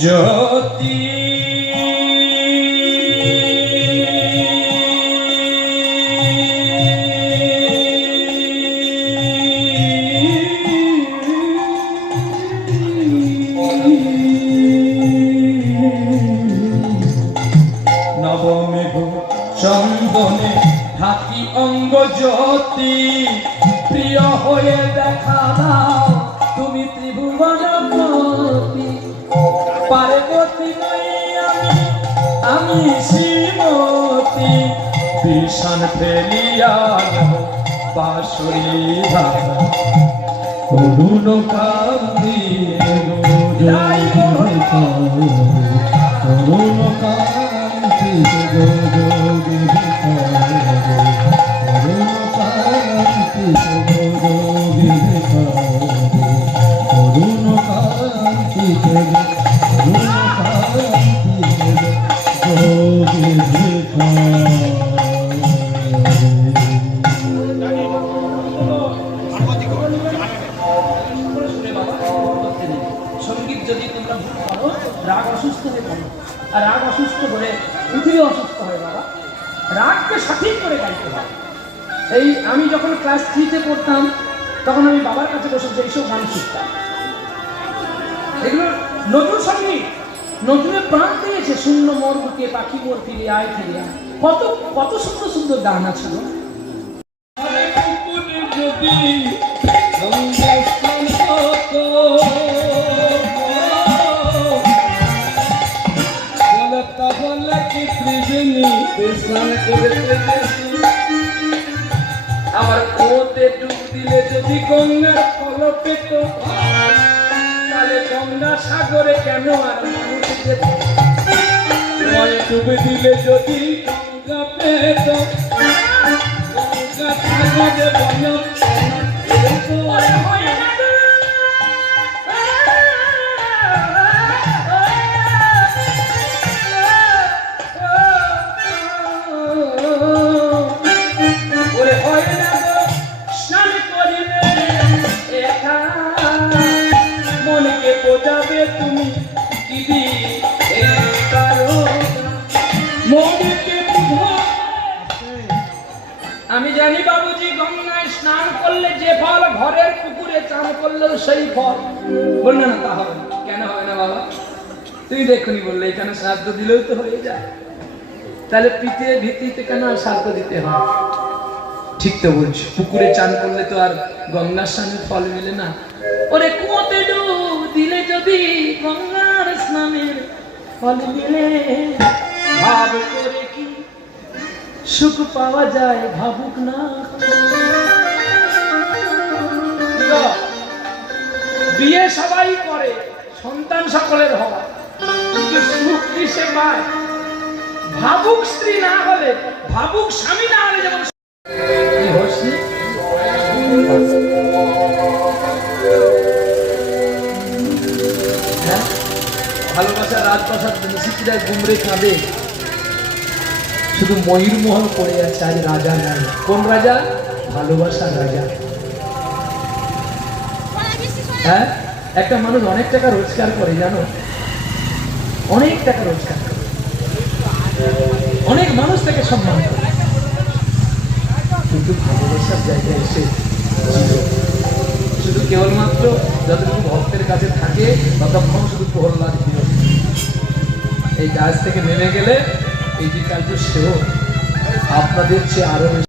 ज्योति नवमेघ चंदने ढाकी अंग ज्योति प्रिय होए देखा दाओ तुमी त्रिभुवनपति पार्वती আমি শ্রীমতী বিষণ ফেলিয়া বাঁশরি অরুণ কান্দি অরুণ কান্তি গো যোগী ভিখারি অরুণ কান্তি গো যোগী ভিখারি অরুণ কান্তি অরুণ কান্তি যোগী ভিখারি। সঙ্গীত যদি তোমরা ভুল করো রাগ অসুস্থ হয়ে পড়ো, আর রাগ অসুস্থ হলে পৃথিবী অসুস্থ হয় বাবা। রাগকে সঠিক করে গাইতে হয়। এই আমি যখন ক্লাস 3-তে পড়তাম তখন আমি বাবার কাছে বসে এইসব গান শিখতাম। এগুলো নজরুল সঙ্গীত, নজরুলের প্রাণ দিয়েছে শূন্য মোর বুকে পাখি মোর ফিরে আয় ফিরে আয়, কত কত সুন্দর সুন্দর গান আছে। যদি গঙ্গা স্নান হতো, বলে তাহলে কি ত্রিবেণী স্নান করতে আমার কুয়োতে ডুব দিলে যদি গঙ্গার ফল পেত, তাহলে গঙ্গা সাগরে কেন আর মানুষ যেত? তোমায় ডুব দিলে যদি গঙ্গা পেত, গঙ্গা সাগরে বলো মনকে বোঝাবে তুমি দিদি মনকে আমি জানি বাবুজি গঙ্গায় স্নান করলে যে ফল, ঘরের পুকুরে চান করলেও সেই ফল। বললে না তা হবে না, কেন হবে না বাবা? তুমি দেখুনি বললে এখানে শ্রাদ্ধ দিলেও তো হয়ে যায়, তাহলে পিঠে ভিত্তিতে কেন আর শ্রাদ্ধ দিতে হয়? ঠিক তো বলছি, পুকুরে চান করলে তো আর গঙ্গার স্নানের ফল মিলে না। ওরে কুয়োতে ডুব দিলে যদি গঙ্গার স্নানের ফল মিলে, ভাব করে কি সুখ পাওয়া যায় ভাবুক না। বিয়ে সবাই করে, সন্তান সকলের হয়, কিন্তু সুখ কিসে পায়? ভাবুক স্ত্রী না হলে, ভাবুক স্বামী না হলে যেমন ভালোবাসা রাজপ্রাসাদ নিশিচিরা গুমরে কাঁদে, শুধু ময়ূরমহল পড়ে আছে, আজ রাজা নাই। কোন রাজা? ভালোবাসার রাজা। হ্যাঁ, একটা মানুষ অনেক টাকা রোজগার করে, জানো, অনেক টাকা রোজগার করে, অনেক মানুষ তাকে সম্মান করে, কিন্তু ভালোবাসার জায়গায় এসে শুধু কেবলমাত্র যতটুকু ভক্তের কাছে থাকে ততক্ষণ শুধু প্রহ্লাদ দিও। এই গাছ থেকে নেমে গেলে এই যে কাজ সেও আপনাদের চেয়ে আরো বেশি।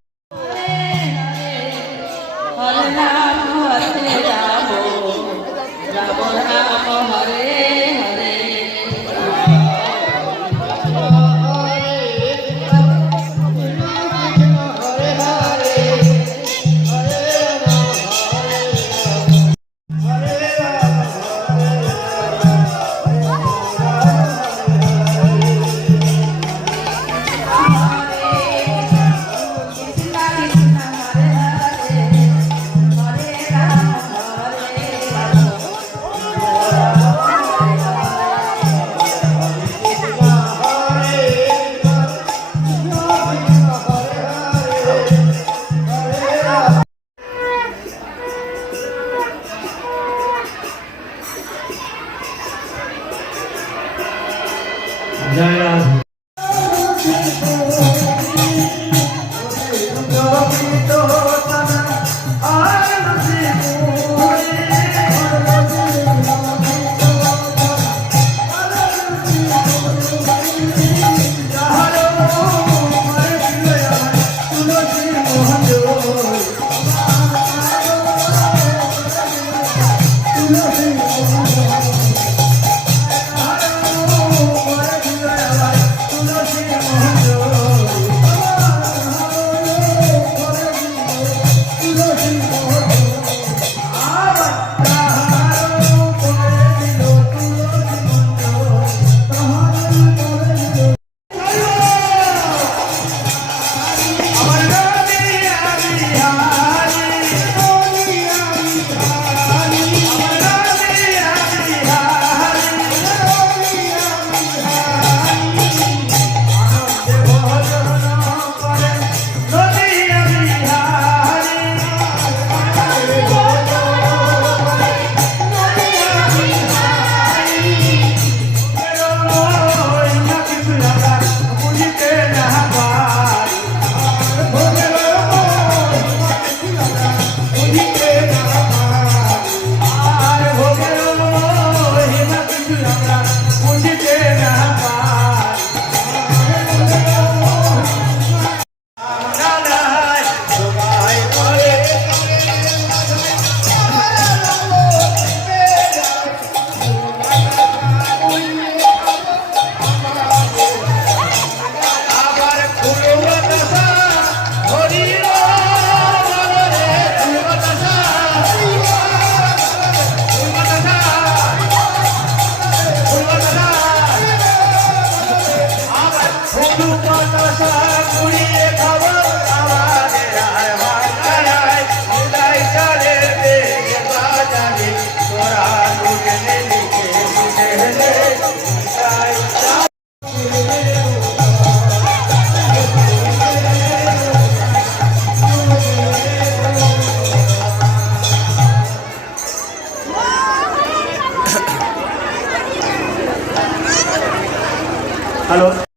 হ্যালো